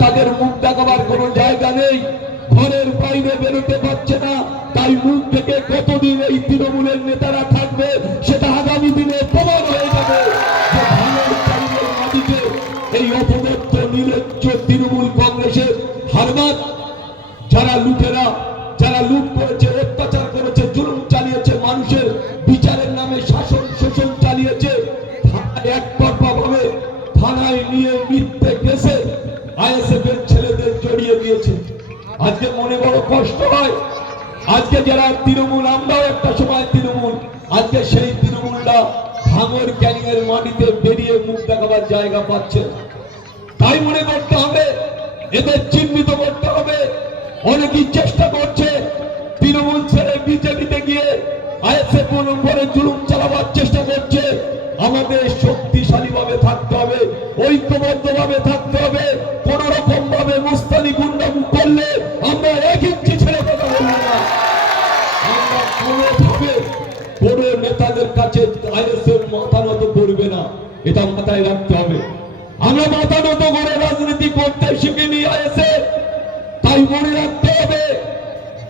তাদের মুখ দেখাবার কোনো জায়গা নেই, ঘরের বাইরে বেরোতে পারছে না। তাই মুখ থেকে কতদিন এই তৃণমূলের নেতারা থাকবে সেটা আগামী দিনে প্রমাণ হয়ে যাবে। মাটিতে এই অপদত্ত নির্লজ্জ তৃণমূল কংগ্রেসের হারবাদ, যারা লুটেরা, যারা লুট করেছে, অত্যাচার করেছে, জুলুম চালিয়েছে, মানুষের বিচারের নামে শাসন শোষণ চালিয়েছে, একতরফা ভাবে থানায় নিয়ে মিথ্যে কেসে আইএসএফ এর ছেলেদের জড়িয়ে দিয়েছে। আজকে মনে বড় কষ্ট হয়। আজকে যারা তৃণমূল, আমরাও একটা সময় তৃণমূল, আজকে সেই তৃণমূলটা ভাঙর ক্যানিং এর মাটিতে বেরিয়ে মুখ দেখাবার জায়গা পাচ্ছে। তাই মনে করতে হবে, এদের চিহ্নিত করতে হবে। অনেকেই চেষ্টা করছে তৃণমূল ছেড়ে বিজেপিতে গিয়ে আইএসএফ উপরে জুলুম চালাবার চেষ্টা করছে। আমাদের শক্তিশালী ভাবে থাকতে হবে, ঐক্যবদ্ধ ভাবে থাকতে হবে। কোন রকম ভাবে মুস্তানি গুন্ডামি করলে আমরা এক ইঞ্চি ছেড়ে কথা বলবো না। আমরা কোনোভাবে কোন নেতাদের কাছে আইএসএফ মাথা নত করবে না, এটা মাথায় রাখতে হবে। আমরা মাথা নত করে রাজনীতি করতে শিখিনি আইএসএফ। তাই মনে রাখতে হবে,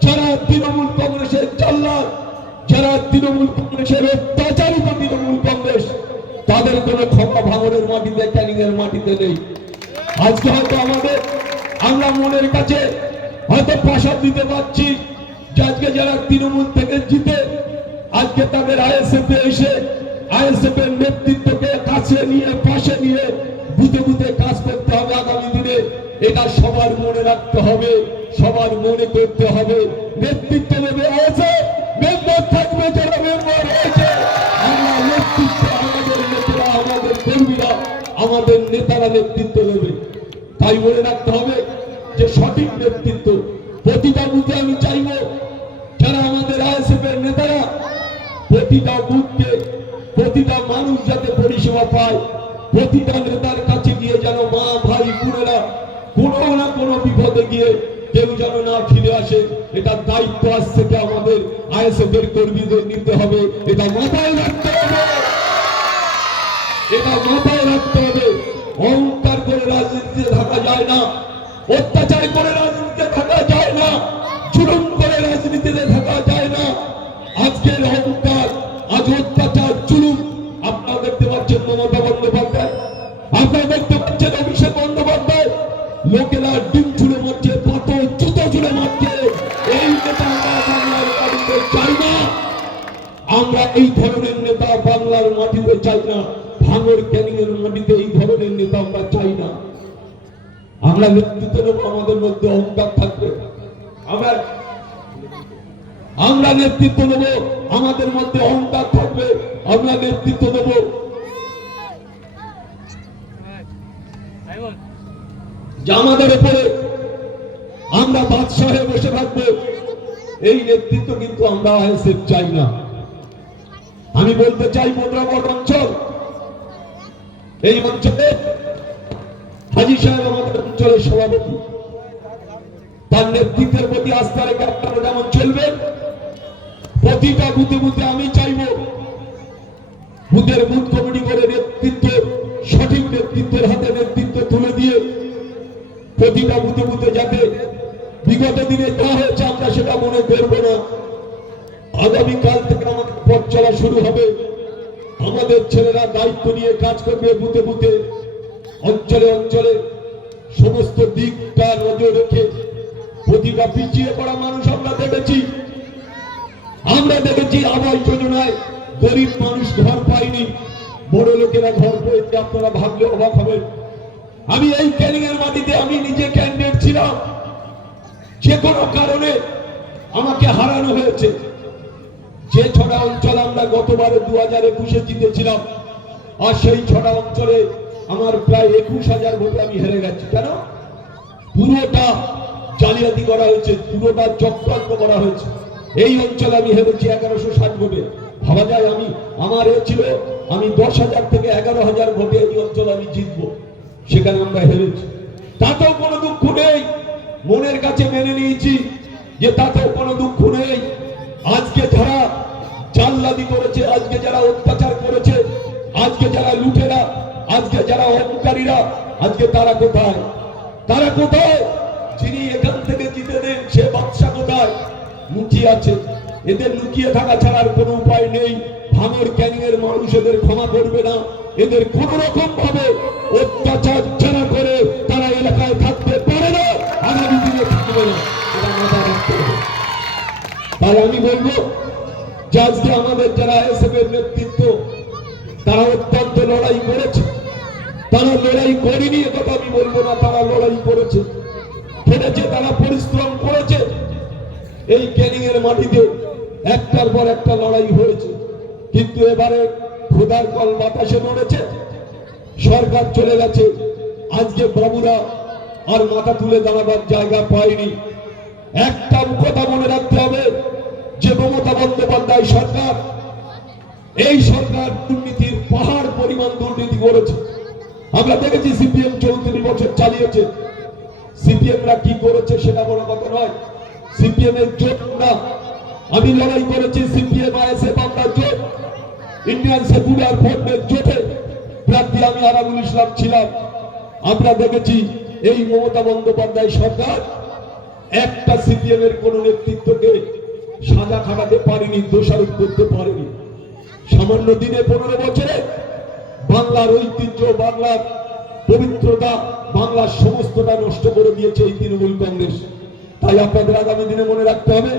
যারা তৃণমূল কংগ্রেসের জাল্লাদ, যারা তৃণমূল কংগ্রেসের অত্যাচারিত তৃণমূল কংগ্রেস, তাদের কোনো ক্ষমা ভাঙনের মাটিতে, ক্যানিং এর মাটিতে নেই। আজকে হয়তো আমরা মনের কাছে হয়তো প্রাসাদ দিতে পারছি যে আজকে যারা তৃণমূল থেকে জিতে আজকে তাদের আইএসএফ এসে আইএসএফ এর নেতৃত্বকে কাছে নিয়ে, পাশে নিয়ে বুঝে বুঝে কাজ করতে হবে আগামী দিনে। এটা সবার মনে রাখতে হবে, সবার মনে করতে হবে। নেতৃত্ব নেবে আছে, মেম্বার থাকবে যারা মেম্বার হয়েছে। আমরা নেতৃত্ব, আমাদের নেতারা, আমাদের কর্মীরা, আমাদের নেতারা নেতৃত্ব নেবে। তাই মনে রাখতে হবে যে সঠিক নেতৃত্ব প্রতিটা বুথে। আমি চাইব যারা আমাদের আইএসএফ এর নেতারা প্রতিটা বুথকে, প্রতিটা মানুষ যাতে পরিষেবা পায়, প্রতিটা নেতার কাছে গিয়ে যেন মা ভাই বোনেরা কোনো না কোনো বিপদে গিয়ে কেউ যেন না ফিরে আসে। এটা দায়িত্ব আজ থেকে আমাদের আইএসএফ এর কর্মীদের নিতে হবে। এটা মাথায় রাখতে হবে, এটা মাথায় রাখতে হবে। অহংকার করে রাজনীতিতে থাকা যায় না, অত্যাচার করে রাজনীতিতে থাকা যায় না, জুলুম করে রাজনীতিতে থাকা যায় না। আজকের অহংকার, আজ অত্যাচার, জুলুম আপনারা দেখতে পাচ্ছেন মমতা বন্দ্যোপাধ্যায়, আপনারা দেখতে পাচ্ছেন অভিষেক বন্দ্যোপাধ্যায়। লোকেরা ডিম ছুড়ে মারছে, পাথর জুতো ছুড়ে মারছে। এই নেতা বাংলার মাটিতে চাই না। আমরা এই ধরনের নেতা বাংলার মাটিতে চাই না। ভাঙর ক্যানিং এর মাটিতে এই ধরনের নেতা আমরা চাই না। আমরা নেতৃত্ব নেব, আমাদের মধ্যে অহংকার থাকবে। আমরা নেতৃত্ব নেব, আমাদের মধ্যে অহংকার থাকবে। আমরা নেতৃত্ব দেব, যে আমাদের উপরে আমরা বাদশাহ হয়ে বসে থাকবো। এই নেতৃত্ব কিন্তু আমরা আইএসএফ চাই না। আমি বলতে চাই, মোদ্রাবড় অঞ্চল, এই অঞ্চলে হাজী সাহেব আমাদের অঞ্চলের সভাপতি, তার নেতৃত্বের প্রতি আস্থা রেখে আপনারা যেমন চলবেন। প্রতিটা বুথে বুথে আমি চাইব বুথের বুথ কমিটি করে নেতৃত্ব, সঠিক নেতৃত্বের হাতে নেতৃত্ব তুলে দিয়ে প্রতিটা বুথে বুথে যাতে বিগত দিনে যা হয়েছে আমরা সেটা মনে করবো না। আগামীকাল থেকে আমাদের পথ চলা শুরু হবে। আমাদের ছেলেরা দায়িত্ব নিয়ে কাজ করবে বুথে বুথে, অঞ্চলে অঞ্চলে সমস্ত দিকটা নজর রেখে। প্রতিটা পিছিয়ে পড়া মানুষ আমরা দেখেছি আবাস যোজনায় গরিব মানুষ ঘর পায়নি, বড় লোকেরা ঘর পেয়েছে। আপনারা ভাবলে অবাক হবেন। আমি এই ক্যানিং এর মাটিতে আমি নিজে ক্যান্ডিডেট ছিলাম, যে কোনো কারণে আমাকে হারানো হয়েছে। যে 6টা অঞ্চল আমরা গতবারে 2021-এ জিতেছিলাম, আর সেই 6টা অঞ্চলে আমার প্রায় 21,000 ভোটে আমি হেরে গেছি। কেন? পুরোটা জালিয়াতি করা হয়েছে, পুরোটা চক্রান্ত করা হয়েছে। এই অঞ্চলে আমি হেরেছি 1160 ভোটে। ভাবা যায় আমার ছিল আমি 10,000 থেকে 11,000 ভোটে এই অঞ্চলে আমি জিতবো, সেখানে আমরা হেরেছি। তাতেও কোনো দুঃখ নেই, মনের কাছে মেনে নিয়েছি যে তাতেও কোনো দুঃখ নেই। আজকে যারা জাল্লাদি করেছে, আজকে যারা অত্যাচার করেছে, আজকে যারা লুটেরা, আজকে যারা অহংকারীরা, আজকে তারা কোথায়? তারা কোথায়? যিনি এখান থেকে জিতে দেন সে বাদশা কোথায়? লুকিয়ে আছে। এদের লুকিয়ে থাকা ছাড়ার কোনো উপায় নেই। ভাঙর ক্যানিং এর মানুষ এদের ক্ষমা করবে না। এদের কোন রকম ভাবে অত্যাচার যারা করে তারা এলাকায় থাকতে পারে না, আগামী দিনে থাকবে না, এটা মাথায় রাখতে হবে। তাই আমি বলবো যে আজকে আমাদের যারা এসএফ এর নেতৃত্ব তারা অত্যন্ত লড়াই করেছে। তারা লড়াই করেনি একথা আমি বলবো না, তারা লড়াই করেছে, খেলেছে, তারা পরিশ্রম করেছে। এই ক্যানিং এর মাটিতে একটার পর একটা লড়াই হয়েছে, কিন্তু এবারে খোদার কল বাতাসে নড়েছে, সরকার চলে গেছে। আজকে বাবুরা আর মাথা তুলে দাঁড়াবার জায়গা পায়নি। একটা কথা মনে রাখতে হবে যে মমতা বন্দ্যোপাধ্যায় সরকার, এই সরকার দুর্নীতির পাহাড় পরিমাণ দুর্নীতি করেছে। আমরা দেখেছি সিপিএম 34 বছর চালিয়েছে। সিপিএমরা কি করেছে সেটা বড় কথা নয়। সিপিএম এর জোট না, আমি লড়াই করেছি সিপিএম আইএসএফ আমরা জোট, ইন্ডিয়ান সেকুলার ফ্রন্টের জোটে প্রার্থী আমি আরাবুল ইসলাম ছিলাম। আমরা দেখেছি এই মমতা বন্দ্যোপাধ্যায় সরকার একটা সিপিএম এর কোন নেতৃত্বকে সাজা খাটাতে পারেনি, দোষারোপ করতে পারেনি। সামান্য দিনে 15 বছরে বাংলার ঐতিহ্য, বাংলার পবিত্রতা, বাংলার সমস্তটা নষ্ট করে দিয়েছে এই তৃণমূল কংগ্রেস। তাই আপনাদের আগামী দিনে মনে রাখতে হবে,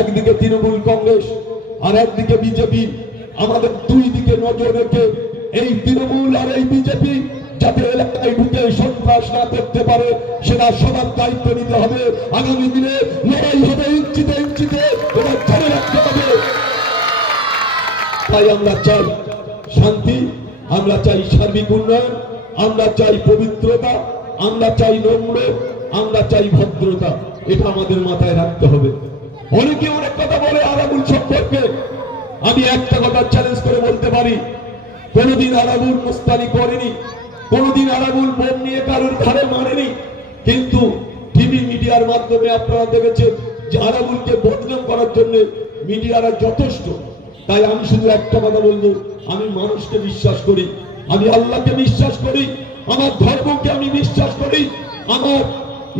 একদিকে তৃণমূল কংগ্রেস আর একদিকে বিজেপি। আমাদের দুই দিকে নজর রেখে এই তৃণমূল আর এই বিজেপি যাতে এলাকায় ঢুকে সন্ত্রাস না করতে পারে সেটা সবার দায়িত্ব নিতে হবে। আগামী দিনে লড়াই হবে ইঞ্চিতে ইঞ্চিতে, এটা ধরে রাখতে হবে। তাই আমরা চাই শান্তি, আমরা চাই সার্বিক উন্নয়ন, আমরা চাই পবিত্রতা, আমরা চাই নম্র, আমরা চাই ভদ্রতা। এটা আমাদের মাথায় রাখতে হবে। অনেকে অনেক কথা বলে আরাবুল সম্পর্কে, আমি একটা কথা চ্যালেঞ্জ করে বলতে পারি, কোনদিন আরাবুল মুস্তানি করেনি, কোনদিন আরাবুল বোম নিয়ে কারোর ঘাড়ে মারেনি। কিন্তু টিভি মিডিয়ার মাধ্যমে আপনারা দেখেছেন যে আরাবুলকে বদনাম করার জন্য মিডিয়ারা যথেষ্ট। তাই আমি শুধু একটা কথা বলবো, আমি মানুষকে বিশ্বাস করি, আমি আল্লাহকে বিশ্বাস করি, আমার ধর্মকে আমি বিশ্বাস করি, আমার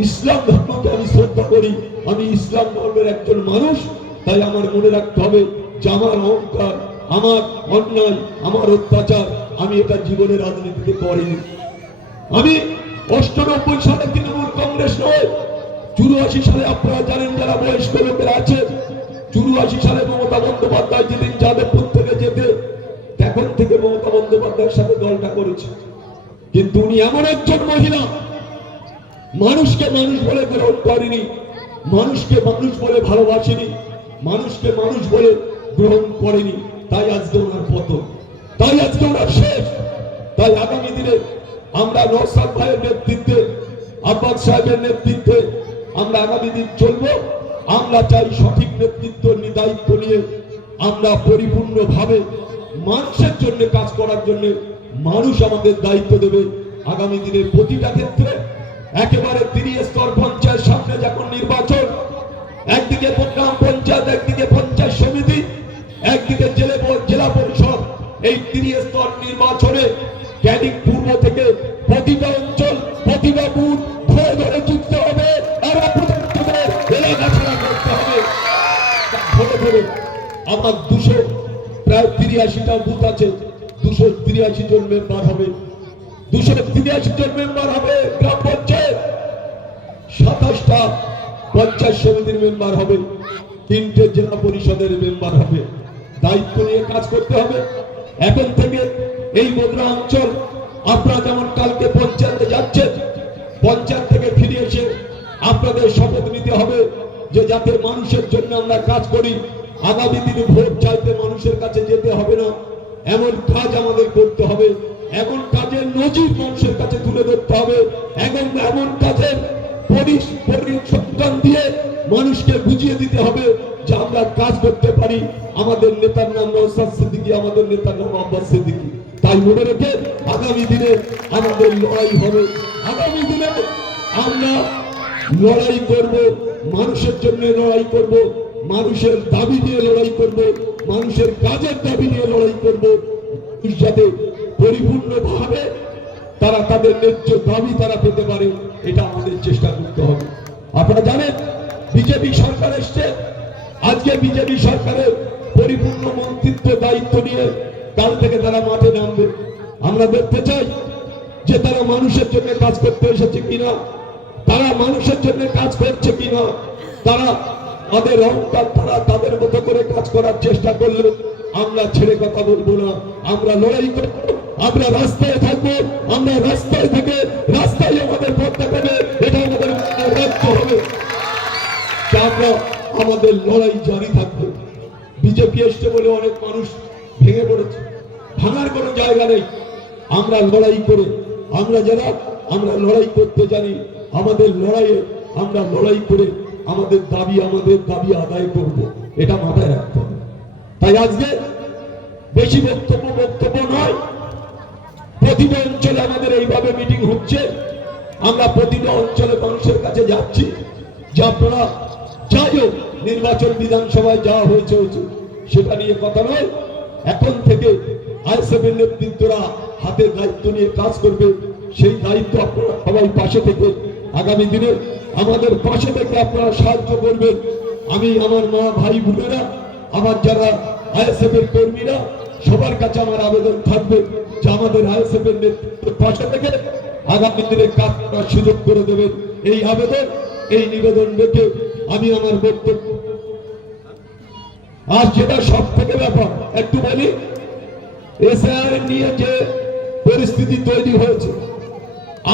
ইসলাম ধর্মকে আমি শ্রদ্ধা করি, আমি ইসলাম ধর্মের একজন মানুষ। তাই আমার মনে রাখতে হবে যে আমার অহংকার, আমার অন্যায়, আমার অত্যাচার আমি এটা জীবনের রাজনীতিতে করিনি। আমি 98 সালে তৃণমূল কংগ্রেস নয়, 84 সালে আপনারা জানেন যারা বয়স্ক লোকেরা আছে, 84 সালে মমতা বন্দ্যোপাধ্যায় যেদিন যাদবপুর থেকে যেতে তখন থেকে মমতা বন্দ্যোপাধ্যায়ের সাথে দলটা করেছে। কিন্তু উনি এমন একজন মহিলা, মানুষকে মানুষ বলে গ্রহণ করেনি, মানুষকে মানুষ বলে ভালোবাসেনি, মানুষকে মানুষ বলে গ্রহণ করেনি। তাই আজকে ওনার পতন, তাই আজকে ওনার শেষ। তাই আগামী দিনে আমরা নওশাদ ভাইয়ের নেতৃত্বে, আব্বাস সাহেবের নেতৃত্বে আমরা আগামী দিন চলবো। আমরা চাই সঠিক নেতৃত্ব দায়িত্ব নিয়ে আমরা পরিপূর্ণভাবে মানুষের জন্য কাজ করার জন্য মানুষ আমাদের দায়িত্ব দেবে। আগামী দিনে প্রতিটা ক্ষেত্রে একেবারে 30 স্তর পঞ্চায়েত সামনে যখন নির্বাচন, একদিকে গ্রাম পঞ্চায়েত, একদিকে পঞ্চায়েত সমিতি, একদিকে জেলা পরিষদ, এই 30 স্তর নির্বাচনে ক্যানিং পূর্ব থেকে প্রতিটা অঞ্চল, প্রতিটা বুথ ধরে ধরে জিততে হবে, আর এলাকা ছাড়া করতে হবে। ধরে ধরে আমার 200 প্রায় 83টা বুথ আছে, 283 জন মেম্বার হবে, 283 জন মেম্বার হবে গ্রাম পঞ্চায়েত, 27টা পঞ্চায়েত সমিতির মেম্বার হবে, 3টে জেলা পরিষদের মেম্বার হবে। দায়িত্ব নিয়ে কাজ করতে হবে। এখন থেকে এই বদরা অঞ্চল, আপনারা যেমন কালকে পঞ্চায়েতে যাচ্ছেন, পঞ্চায়েত থেকে ফিরে এসে আপনাদের শপথ নিতে হবে যে যাতে মানুষের জন্য আমরা কাজ করি। আগামী দিনে ভোট চাইতে মানুষের কাছে যেতে হবে না, এমন কাজ আমাদের করতে হবে, এমন কাজের নজির মানুষের কাছে তুলে ধরতে হবে, এমন কাজের পরিসংখ্যান দিয়ে মানুষকে বুঝিয়ে দিতে হবে যে আমরা কাজ করতে পারি। আমাদের নেতার নাম নওশাদ সিদ্দিকী, আমাদের নেতার নাম আব্বাস সিদ্দিকী। তাই মনে রেখে আগামী দিনে আমাদের লড়াই হবে। আগামী দিনে আমরা লড়াই করব, মানুষের জন্য লড়াই করব, মানুষের দাবি নিয়ে লড়াই করব, মানুষের কাজের দাবি নিয়ে লড়াই করব, যাতে পরিপূর্ণভাবে তারা তাদের ন্যায্য দাবি তারা পেতে পারে, এটা আমাদের চেষ্টা করতে হবে। আপনারা জানেন বিজেপি সরকার এসছে, আজকে বিজেপি সরকারের পরিপূর্ণ মন্ত্রিত্ব দায়িত্ব নিয়ে কাল থেকে তারা মাঠে নামবে। আমরা দেখতে চাই যে তারা মানুষের জন্য কাজ করতে এসেছে কিনা, তারা মানুষের জন্য কাজ করছে কিনা। তারা তাদের অহংকার, তারা তাদের মতো করে কাজ করার চেষ্টা করলে আমরা ছেড়ে কথা বলবো না, আমরা লড়াই করবো, আমরা রাস্তায় থাকবো, আমরা রাস্তায় থেকে রাস্তায় আমাদের পথ দেখাবে, এটা আমাদের রাজ্য হবে। আমরা আমাদের লড়াই জারি থাকবে। বিজেপি এসছে বলে অনেক মানুষ ভেঙে পড়েছে, ভাঙার কোনো জায়গা নেই। আমরা লড়াই করে, আমরা যারা আমরা লড়াই করতে জানি, আমাদের লড়াইয়ে আমরা লড়াই করে আমাদের দাবি আদায় করব, এটা মাথায় রাখতে হবে। তাই আজকে বেশি বক্তব্য নয়, প্রতিটা অঞ্চলে আমাদের এইভাবে মিটিং হচ্ছে। আমরা প্রতিটা অঞ্চলে মানুষের কাছে যাচ্ছি যে আপনারা যাই হোক, নির্বাচন বিধানসভায় যাওয়া হয়েছে সেটা নিয়ে কথা নয়। এখন থেকে আইএসএফের নেতৃত্বরা হাতে দায়িত্ব নিয়ে কাজ করবে, সেই দায়িত্ব আপনারা সবাই পাশে থেকে আগামী দিনে আমাদের পাশে থেকে আপনারা সাহায্য করবেন। আমি, আমার মা, ভাই, বোনেরা, আমার যারা আইএসএফের কর্মীরা, সবার কাছে আমার আবেদন থাকবে যে আমাদের আইএসএফের নেতৃত্বের পাশে থেকে আগামী দিনে কাজ করার সুযোগ করে দেবেন। এই আবেদন, এই নিবেদন রেখে আমি আমার বক্তব্য, আর যেটা সব থেকে ব্যাপার একটু বলি, এসআইআর নিয়ে যে পরিস্থিতি তৈরি হয়েছে,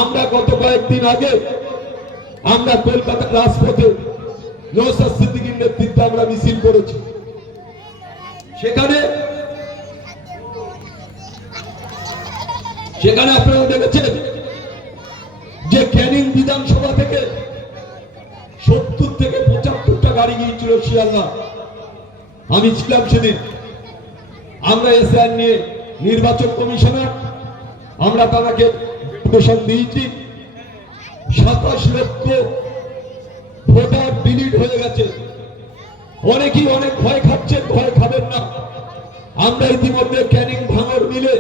আমরা গত কয়েকদিন আগে আমরা কলকাতার রাজপথে নওশাদ সিদ্দিকীর নেতৃত্বে আমরা মিছিল করেছি। সেখানে আপনারা দেখেছেন যে ক্যানিং বিধানসভা থেকে 70 থেকে 75টা গাড়ি গিয়েছিল শিয়ালদা। আমি ছিলাম সেদিন। আমরা এসআইআর নিয়ে নির্বাচন কমিশনার, আমরা তাকে নোটিফিকেশন দিয়েছি। 27 লক্ষ ভোটার ডিলিট হয়ে গেছে। অনেকেই অনেক ভয় খাচ্ছেন, ভয় খাবেন না। আমরা ইতিমধ্যে ক্যানিং ভাঙড় মিলে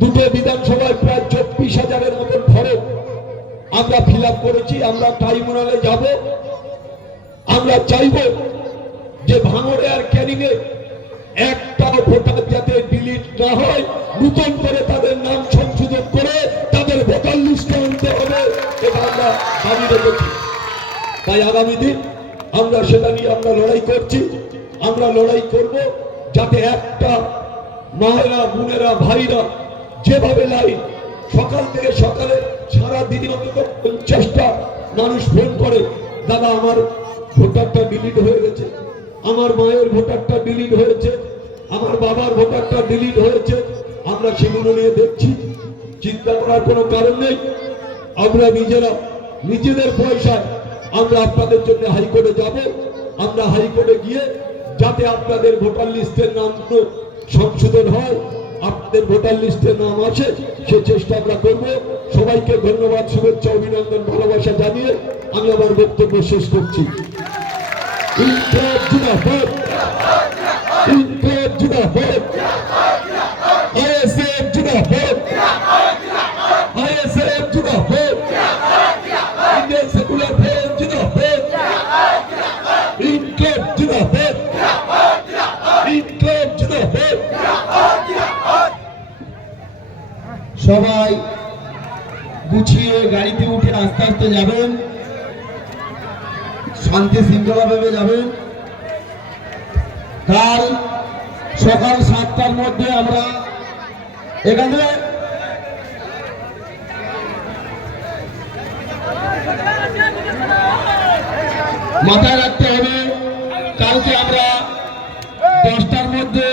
দুটো বিধানসভায় প্রায় 24,000-এর মতন ফরম আমরা ফিল আপ করেছি। আমরা ট্রাইব্যুনালে যাব। আমরা চাইব যে ভাঙড়ে আর ক্যানিংয়ে একটাও ভোটার যাতে ডিলিট না হয়, নতুন করে তাদের নাম সংশোধন করে তাদের ভোটার লিস্টে আনতে হবে, এটা আমরা দাবি রেখেছি। তাই আগামী দিন আমরা সেটা নিয়ে আমরা লড়াই করছি। আমরা লড়াই করব যাতে একটা মায়েরা, বোনেরা, ভাইরা যেভাবে লাইন সকাল থেকে সকালে সারা দিন অন্তত 50টা মানুষ ফোন করে, দাদা আমার ভোটারটা ডিলিট হয়ে গেছে, আমার মায়ের ভোটারটা ডিলিট হয়েছে, আমার বাবার ভোটারটা ডিলিট হয়েছে। আমরা সেগুলো নিয়ে দেখছি, চিন্তা করার কোনো কারণ নেই। আমরা নিজেরা নিজেদের পয়সায় আমরা আপনাদের জন্য হাইকোর্টে যাব। আমরা হাইকোর্টে গিয়ে যাতে আপনাদের ভোটার লিস্টের নাম সংশোধন হয়, আপনাদের ভোটার লিস্টের নাম আসে, সে চেষ্টা আমরা করব। সবাইকে ধন্যবাদ, শুভেচ্ছা, অভিনন্দন, ভালোবাসা জানিয়ে আমি আমার বক্তব্য শেষ করছি। সবাই গুছিয়ে গাড়িতে উঠে আস্তে আস্তে যাবেন, শান্তি শৃঙ্খলা ভাবে যাবেন। কাল সকাল 7টার মধ্যে আমরা এখানে মাথায় রাখতে হবে, কালকে আমরা 10টার মধ্যে